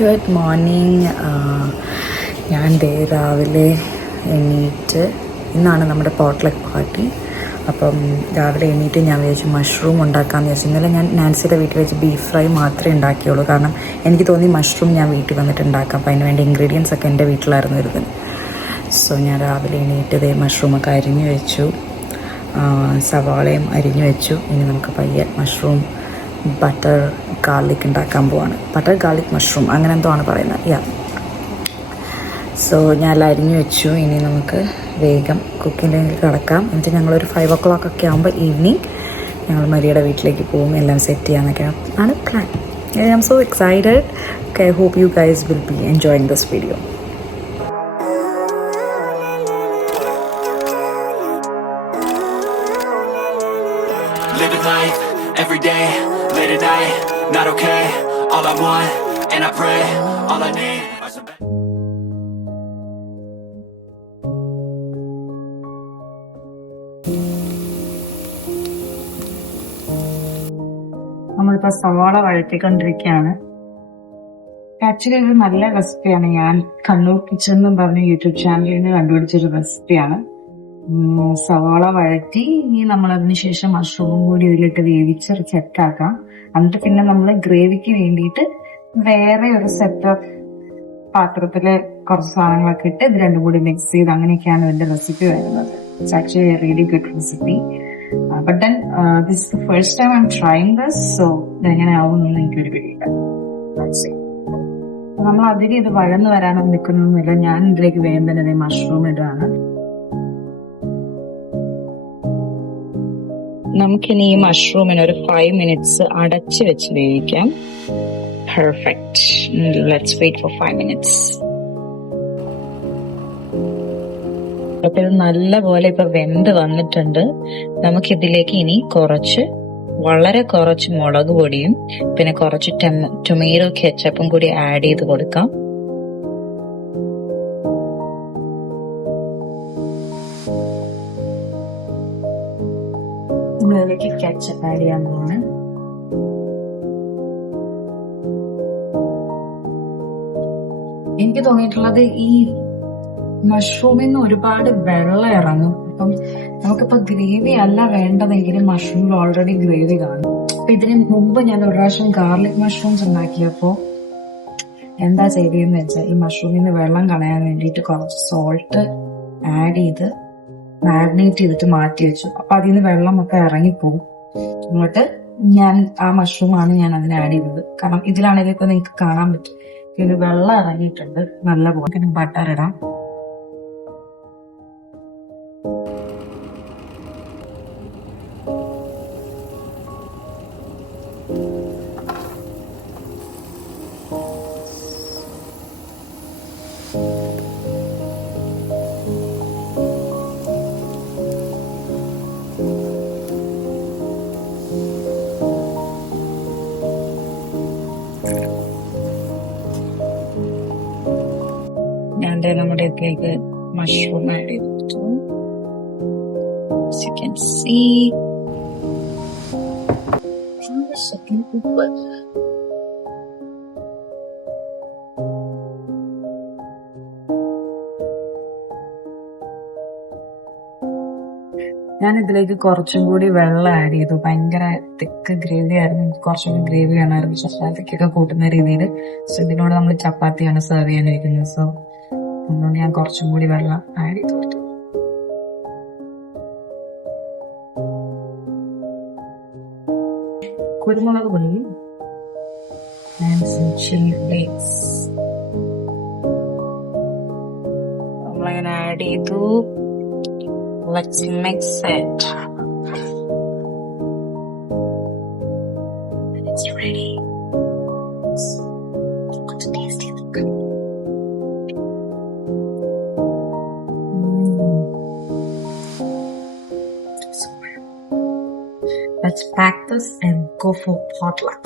Good morning. ഞാൻ രാവിലെ എണീറ്റ്, ഇന്നാണ് നമ്മുടെ പോട്ട്ലക്ക് പാർട്ടി. അപ്പം രാവിലെ എണീറ്റ് ഞാൻ വിചാരിച്ചു മഷ്റൂം ഉണ്ടാക്കാമെന്ന് വിചാരിച്ചു. ഇന്നലെ ഞാൻ നാൻസിയുടെ വീട്ടിൽ വെച്ച് ബീഫ് ഫ്രൈ മാത്രമേ ഉണ്ടാക്കിയുള്ളൂ. കാരണം എനിക്ക് തോന്നി മഷ്റൂം ഞാൻ വീട്ടിൽ വന്നിട്ട് ഉണ്ടാക്കാം. അപ്പോൾ അതിന് വേണ്ടി ഇൻഗ്രീഡിയൻസ് ഒക്കെ എൻ്റെ വീട്ടിലായിരുന്നു വരുന്നത്. സോ ഞാൻ രാവിലെ എണീറ്റ് മഷ്റൂമൊക്കെ അരിഞ്ഞു വെച്ചു, സവാളയും അരിഞ്ഞു വെച്ചു. ഇനി നമുക്ക് പയ്യെ മഷ്റൂം ബട്ടർ ഗാർലിക് ഉണ്ടാക്കാൻ പോവാണ്. ബട്ടർ ഗാർലിക് മഷ്റൂം അങ്ങനെ എന്തോ ആണ് പറയുന്നത്. സോ ഞാൻ എല്ലാം അരിഞ്ഞു വെച്ചു. ഇനി നമുക്ക് വേഗം കുക്കിങ്ങിലേക്ക് കിടക്കാം. എന്നിട്ട് ഞങ്ങളൊരു 5 o'clock ഒക്കെ ആകുമ്പോൾ ഈവനിങ് ഞങ്ങൾ മരിയയുടെ വീട്ടിലേക്ക് പോകും. എല്ലാം സെറ്റ് ചെയ്യാനൊക്കെയാണ് plan. I am so excited. I hope you guys will be enjoying this video. Living life, every day, late at night, not okay. All I want, and I pray, all I need are some നമ്മളിപ്പോൾ സവാള വഴറ്റിക്കൊണ്ടിരിക്കുകയാണ്. Actually ഒരു നല്ല റെസിപ്പിയാണ്. ഞാൻ Kannur kitchen എന്നും പറഞ്ഞ YouTube ചാനലിൽ നിന്ന് കണ്ടുപിടിച്ചൊരു റെസിപ്പിയാണ്. സവാള വഴറ്റി ഇനി നമ്മൾ അതിനുശേഷം മഷ്റൂമും കൂടി ഇതിലിട്ട് വേവിച്ച് സെറ്റാക്കാം. എന്നിട്ട് പിന്നെ നമ്മൾ ഗ്രേവിക്ക് വേണ്ടിയിട്ട് വേറെ ഒരു സെറ്റ് ഓഫ് പാത്രത്തില് കുറച്ച് സാധനങ്ങളൊക്കെ ഇട്ട് ഇത് രണ്ടും കൂടി മിക്സ് ചെയ്ത് അങ്ങനെയൊക്കെയാണ് ഇതിന്റെ റെസിപ്പി വരുന്നത്. It's actually A really good recipe. But then this is the first time I M trying this. So ഇതെങ്ങനെ ആവുമെന്ന് എനിക്കൊരു പിടിയില്ല. നമ്മൾ അധികം ഇത് വഴന്ന് വരാനൊന്നും നിൽക്കുന്നൊന്നുമില്ല. ഞാൻ ഇതിലേക്ക് വേഗം തന്നെ മഷ്റൂം ഇടാണ്. നമുക്കിനി ഈ മഷ്റൂമിന് ഒരു 5 minutes അടച്ച് വെച്ച് വേവിക്കാം. Perfect. Let's wait for 5 minutes. അപ്പൊ ഇത് നല്ല പോലെ ഇപ്പൊ വെന്ത് വന്നിട്ടുണ്ട്. നമുക്കിതിലേക്ക് ഇനി വളരെ കുറച്ച് മുളക് പൊടിയും പിന്നെ കുറച്ച് ടൊമാറ്റോ കെച്ചപ്പും കൂടി ആഡ് ചെയ്ത് കൊടുക്കാം. നമ്മളിതിലേക്ക് കെച്ചപ്പ് ആഡ് ചെയ്യാൻ പോവാണ്. എനിക്ക് തോന്നിയിട്ടുള്ളത് ഈ മഷ്റൂമിൽ നിന്ന് ഒരുപാട് വെള്ളം ഇറങ്ങും. അപ്പം നമുക്കിപ്പോ ഗ്രേവി അല്ല വേണ്ടതെങ്കിൽ മഷ്റൂമിൽ ഓൾറെഡി ഗ്രേവി കാണും. അപ്പൊ ഇതിന് മുമ്പ് ഞാൻ ഒരു പ്രാവശ്യം ഗാർലിക് മഷ്റൂംസ് ഉണ്ടാക്കിയപ്പോ എന്താ ചെയ്തതെന്ന് വെച്ചാൽ ഈ മഷ്റൂമിൽ നിന്ന് വെള്ളം കളയാൻ വേണ്ടിയിട്ട് കുറച്ച് സോൾട്ട് ആഡ് ചെയ്ത് മാരിനേറ്റ് ചെയ്തിട്ട് മാറ്റി വെച്ചു. അപ്പൊ അതിൽ നിന്ന് വെള്ളമൊക്കെ ഇറങ്ങിപ്പോവും. എന്നിട്ട് ആ മഷ്റൂമാണ് ഞാൻ അതിന് ആഡ് ചെയ്തത്. കാരണം ഇതിലാണെങ്കിൽ ഇപ്പൊ നിങ്ങൾക്ക് കാണാൻ പറ്റും ഇതിന് വെള്ളം ഇറങ്ങിയിട്ടുണ്ട് നല്ല പോലെ. ബട്ടർ ഇടാം. നമ്മുടെ ഇതിലേക്ക് മഷ്റൂം ആഡ് ചെയ്തിട്ടു. You can see ഉപ്പ്. ഞാൻ ഇതിലേക്ക് കുറച്ചും കൂടി വെള്ളം ആഡ് ചെയ്തു. ഭയങ്കര തിക്ക് ഗ്രേവി ആയിരുന്നു. കുറച്ചും കൂടി ഗ്രേവി വേണമായിരുന്നു ചപ്പാത്തിക്കൊക്കെ കൂട്ടുന്ന രീതിയിൽ. സോ ഇതിനോട് നമ്മൾ ചപ്പാത്തിയാണ് സെർവ് ചെയ്യാനിരിക്കുന്നത്. സോ അതുകൊണ്ട് ഞാൻ കുറച്ചും കൂടി വെള്ളം ആഡ് ചെയ്ത് കൊടുത്തു. കുരുമുളക് പൊടി and some chili flakes നമ്മളങ്ങനെ ആഡ് ചെയ്തു. Let's mix it. It's ready. Look at the tasty look. Let's pack this and go for potluck.